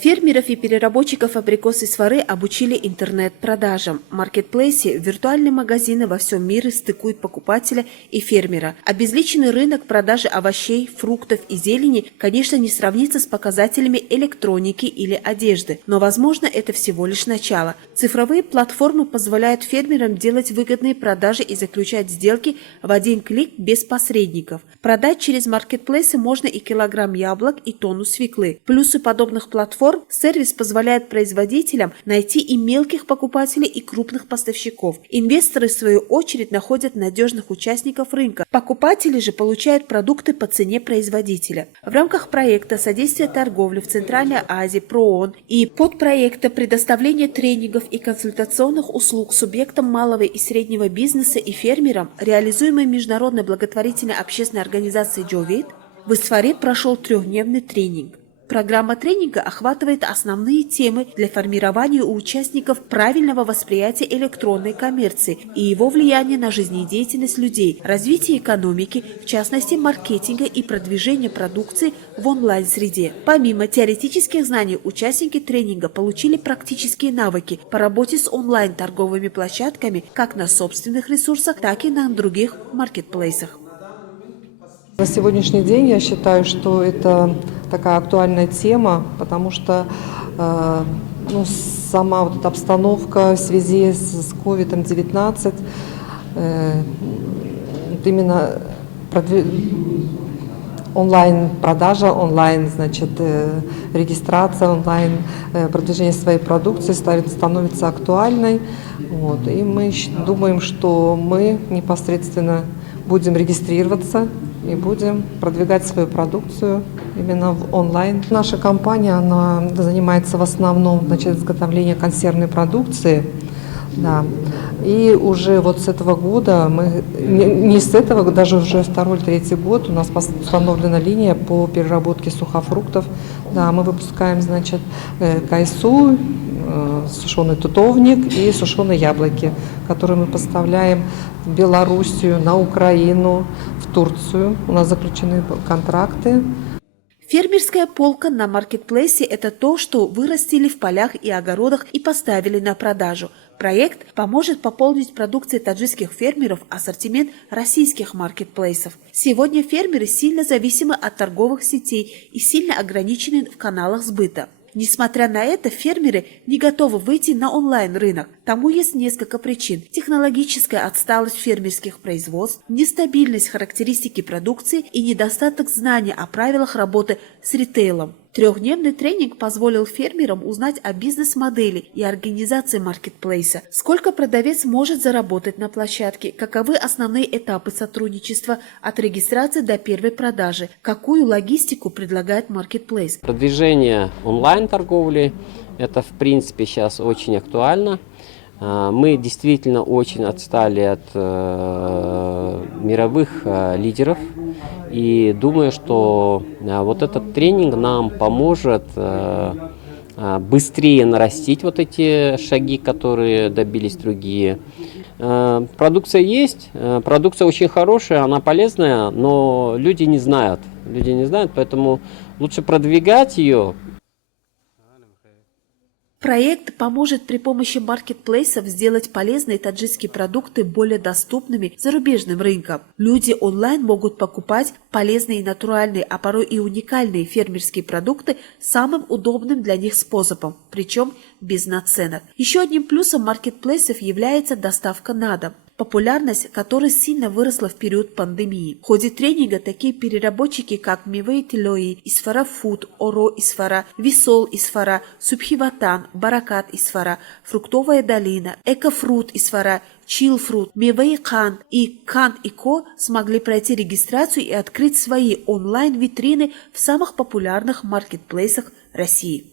Фермеров и переработчиков абрикос и свары обучили интернет-продажам. В маркетплейсе виртуальные магазины во всем мире стыкуют покупателя и фермера. Обезличенный рынок продажи овощей, фруктов и зелени, конечно, не сравнится с показателями электроники или одежды, но, возможно, это всего лишь начало. Цифровые платформы позволяют фермерам делать выгодные продажи и заключать сделки в один клик без посредников. Продать через маркетплейсы можно и килограмм яблок, и тонну свеклы. Плюсы подобных платформ: сервис позволяет производителям найти и мелких покупателей, и крупных поставщиков. Инвесторы, в свою очередь, находят надежных участников рынка. Покупатели же получают продукты по цене производителя. В рамках проекта «Содействие торговли в Центральной Азии» ПРООН и подпроекта «Предоставление тренингов и консультационных услуг субъектам малого и среднего бизнеса и фермерам», реализуемой международной благотворительной общественной организацией Джовид, в Исфаре прошел трехдневный тренинг. Программа тренинга охватывает основные темы для формирования у участников правильного восприятия электронной коммерции и его влияния на жизнедеятельность людей, развитие экономики, в частности маркетинга и продвижения продукции в онлайн-среде. Помимо теоретических знаний, участники тренинга получили практические навыки по работе с онлайн-торговыми площадками как на собственных ресурсах, так и на других маркетплейсах. На сегодняшний день я считаю, что это такая актуальная тема, потому что сама вот эта обстановка в связи с COVID-19, именно онлайн-продажа, регистрация, продвижение своей продукции становится актуальной. И мы думаем, что мы непосредственно будем регистрироваться и будем продвигать свою продукцию именно в онлайн. Наша компания, она занимается в основном изготовлением консервной продукции. Да. И уже вот с этого года, даже уже второй или третий год у нас установлена линия по переработке сухофруктов. Да, мы выпускаем, кайсу, сушеный тутовник и сушеные яблоки, которые мы поставляем в Белоруссию, на Украину, в Турцию. У нас заключены контракты. Фермерская полка на маркетплейсе – это то, что вырастили в полях и огородах и поставили на продажу. Проект поможет пополнить продукцией таджикских фермеров ассортимент российских маркетплейсов. Сегодня фермеры сильно зависимы от торговых сетей и сильно ограничены в каналах сбыта. Несмотря на это, фермеры не готовы выйти на онлайн-рынок. Тому есть несколько причин: технологическая отсталость фермерских производств, нестабильность характеристики продукции и недостаток знания о правилах работы с ритейлом. Трехдневный тренинг позволил фермерам узнать о бизнес-модели и организации маркетплейса, сколько продавец может заработать на площадке, каковы основные этапы сотрудничества от регистрации до первой продажи, какую логистику предлагает маркетплейс. Продвижение онлайн-торговли – это, в принципе, сейчас очень актуально. Мы действительно очень отстали от мировых лидеров. И думаю, что вот этот тренинг нам поможет быстрее нарастить вот эти шаги, которые добились другие. Продукция есть, продукция очень хорошая, она полезная, но люди не знают, поэтому лучше продвигать ее. Проект поможет при помощи маркетплейсов сделать полезные таджикские продукты более доступными зарубежным рынкам. Люди онлайн могут покупать полезные и натуральные, а порой и уникальные фермерские продукты самым удобным для них способом, причем без наценок. Еще одним плюсом маркетплейсов является доставка на дом, популярность которой сильно выросла в период пандемии. В ходе тренинга такие переработчики, как Мивей Тилои, Исфара Фуд, Оро Исфара, Висол Исфара, Субхиватан, Баракат Исфара, Фруктовая долина, Экофрут Исфара, Чилфрут, Мивей Кан и Кан и Ко смогли пройти регистрацию и открыть свои онлайн-витрины в самых популярных маркетплейсах России.